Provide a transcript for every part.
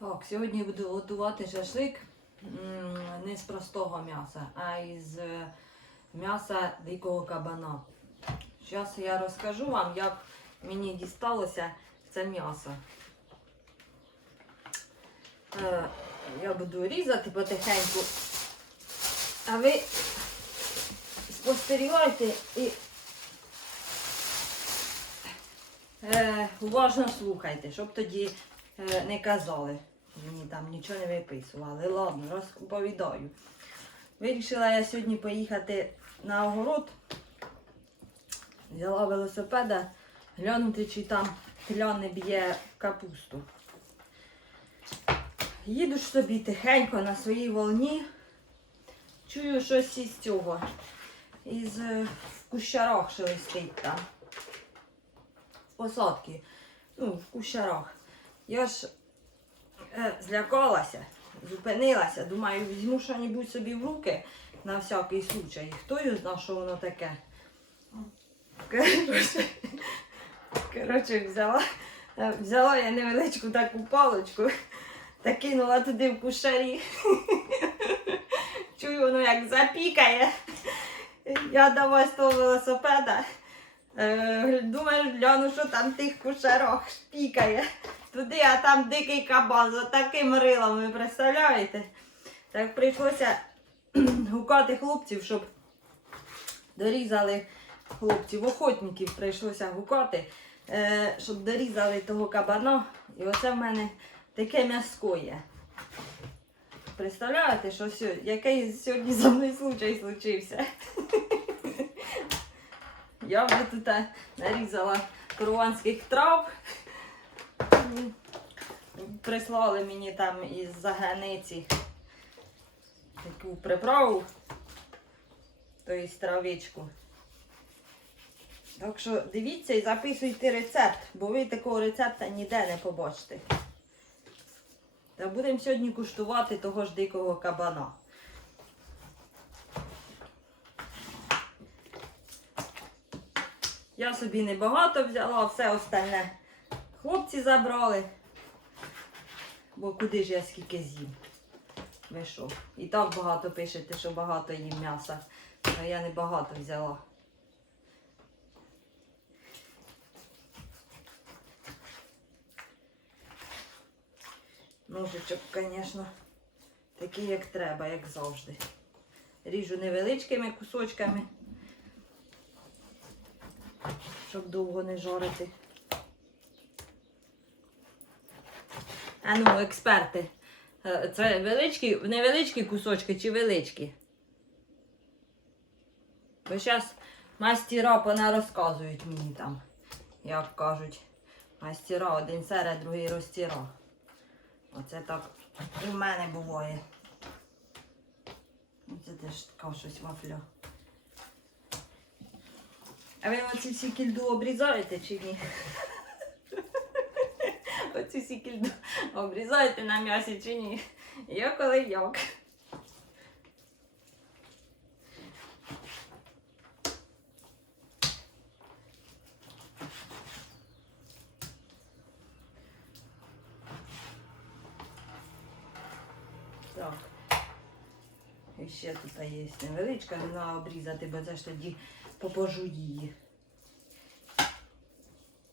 Так, сьогодні буду готувати шашлик не з простого м'яса, а із е, м'яса дикого кабана. Зараз я розкажу вам, як мені дісталося це м'ясо. Е, Я буду різати потихеньку, а ви спостерігайте і е, уважно слухайте, щоб тоді не казали. Мені там нічого не виписували. Ладно, розповідаю. Вирішила я сьогодні поїхати на огород. Взяла велосипеда, глянути, чи там не б'є капусту. Їду ж собі тихенько на своїй волні. Чую щось із цього. Із е, в кущарах шелестить там. В посадки. Ну, в кущарах. Я ж злякалася, зупинилася. Думаю, візьму що-небудь собі в руки на всякий случай. Хто його знає, що воно таке. Коротше, коротше взяла, е, взяла я невеличку таку паличку та кинула туди в кушарі. Чую, воно як запікає. Я давай з того велосипеда. Е, Думаю, гляну, що там тих кушарах шпікає. Туди, а там дикий кабан за таким рилом, ви представляєте? Так прийшлося гукати хлопців, щоб дорізали хлопців, охотників прийшлося гукати, е, щоб дорізали того кабана. І оце в мене таке м'яско є. Представляєте, що який сьогодні за мною случай случився? Я вже тут е, нарізала перуанських трав. Прислали мені там із заграниці таку приправу, тобто травичку. Так що дивіться і записуйте рецепт, бо ви такого рецепта ніде не побачите. Та будемо сьогодні куштувати того ж дикого кабана. Я собі небагато взяла, все остальне хлопці забрали. Бо куди ж я скільки з'їм? Ви? І так багато пишете, що багато їм м'яса. А я не багато взяла. Ножичок, звісно, такий, як треба, як завжди. Ріжу невеличкими кусочками, щоб довго не жарити. А ну, експерти, е, це величкі, невеличкі кусочки чи величкі? Бо зараз мастера пона розказують мені там, як кажуть. Мастера один серед, другий розтіра. Оце так і в мене буває. Оце теж така щось вафля. А ви оці всі кільду обрізаєте чи ні? Оці всі кільду обрізаєте на м'ясі чи ні? Я коли як. Так. І ще тут є невеличка, не треба обрізати, бо це ж тоді попожу її.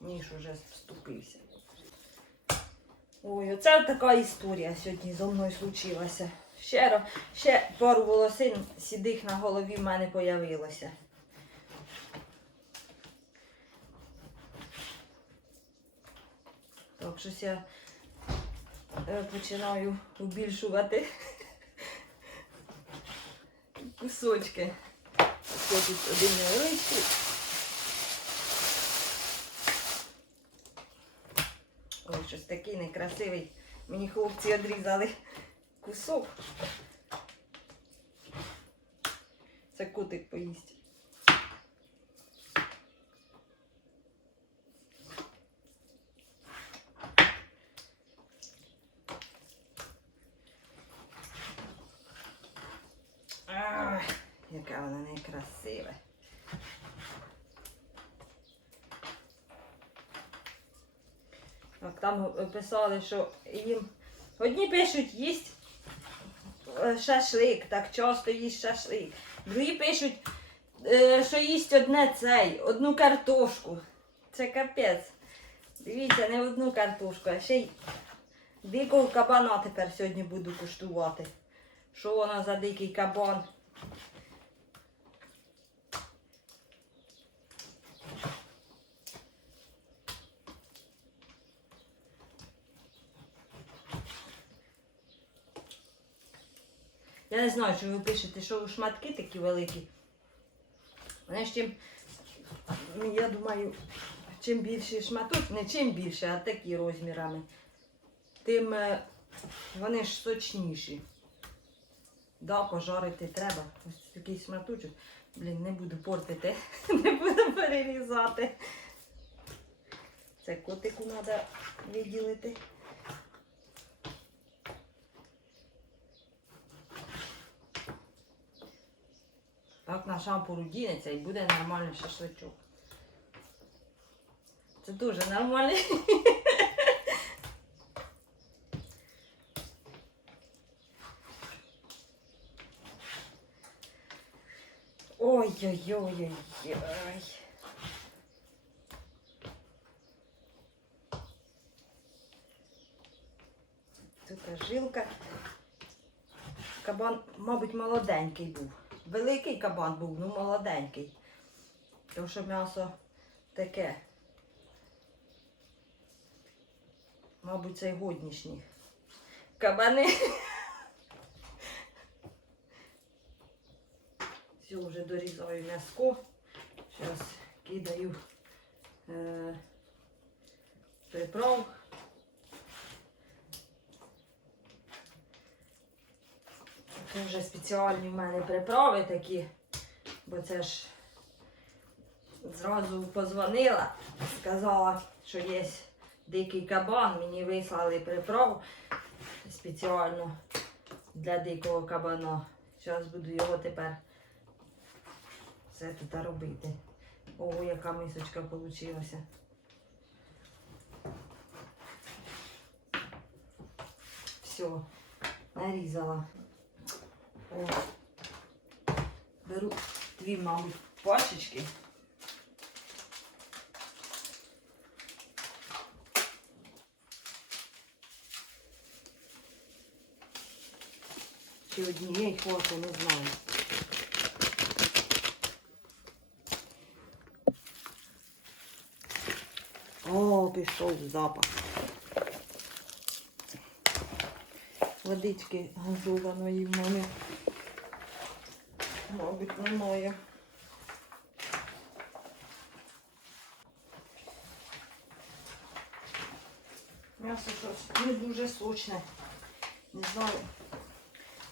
Ніж уже вступився. Ой, оце така історія сьогодні зо мною случилася. Ще, ще пару волосин сідих на голові в мене появилося. Так, щось я е, починаю збільшувати кусочки. Ось тут один невеличкий. Щось такий некрасивий. Мені хлопці відрізали кусок. Це котик поїсть. Ах, яке воно некрасиве. Там писали, що їм Одні пишуть, їсть е, шашлик, так часто їсть шашлик. Другі пишуть, е, що їсть одне цей, одну картошку. Це капець. Дивіться, не одну картошку, а ще й дикого кабана тепер сьогодні буду куштувати. Що воно за дикий кабан? Я не знаю, що ви пишете, що шматки такі великі. Ж чим, я думаю, чим більше шматок, не чим більше, а такі розмірами, тим е, вони ж сочніші. Да, пожарити треба. Ось такий шматочок. Блін, не буду портити, не буду перерізати. Це котику треба виділити. Так на шампуру дінеться і буде нормальний шашличок. Це дуже нормальний. Ой-ой-ой-ой-ой. Тут жилка. Кабан, мабуть, молоденький був. Великий кабан був, ну молоденький. Тому що м'ясо таке. Мабуть, це й годнішні. Кабани. Все, вже дорізаю м'яско. Зараз кидаю е, приправ. Вже спеціальні в мене приправи такі, бо це ж зразу позвонила, сказала, що є дикий кабан, мені вислали приправу спеціально для дикого кабана. Зараз буду його тепер все тут робити. Ого, яка мисочка вийшла. Все, нарізала. О. Беру дві, мабуть, пачечки. Чи однієї хватить, не знаю. О, пішов запах. Водички газованої в мене. Мабуть, немає. М'ясо щось не дуже сочне. Не знаю.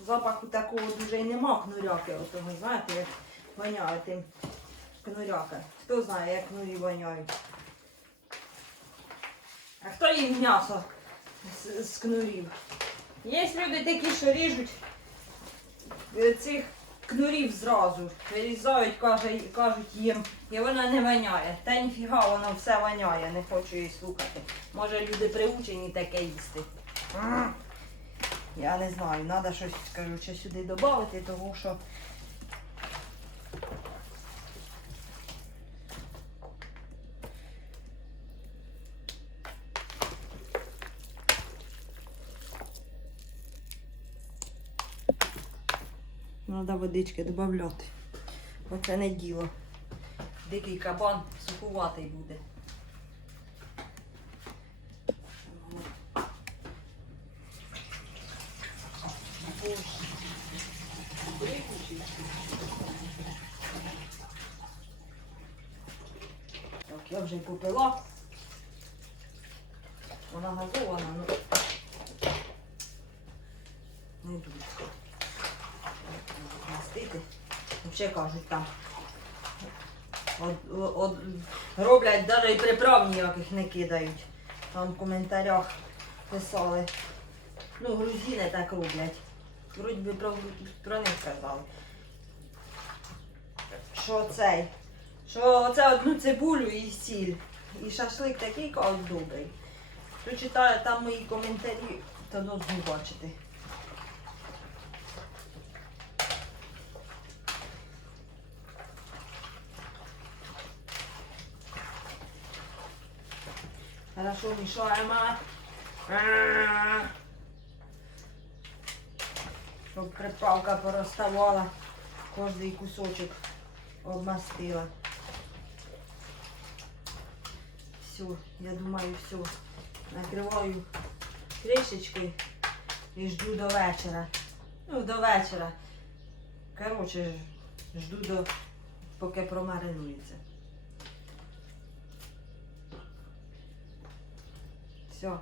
Запаху такого дуже і нема кнуряки. Отого, знаєте, як воняє тим кнуряка. Хто знає, як кнурі воняють. А хто їм м'ясо з, з кнурів? Є люди такі, що ріжуть е, цих кнурів зразу. Вирізають, каже, кажуть їм, і вона не воняє. Та ніфіга, воно все воняє, не хочу її слухати. Може люди приучені таке їсти. Я не знаю, треба щось коротше, сюди додати, тому що. Треба водички додати. Бо це не діло. Дикий кабан сухуватий буде. Так, я вже й попила. Вона газована, ну не дуже. Мастити. Взагалі кажуть там. От, от, роблять навіть і приправ ніяких не кидають. Там в коментарях писали. Ну, грузини так роблять. Вроді би про, про них казали. Що цей? Що оце одну цибулю і сіль. І шашлик такий кажуть добрий. Хто читає там мої коментарі, то до бачити. Хорошо мішаємо. Щоб припалка пороставала, кожний кусочок обмастила. Все, я думаю, все. Накриваю кришечкою і жду до вечора. Ну, до вечора. Коротше, жду до, поки промаринується. Все,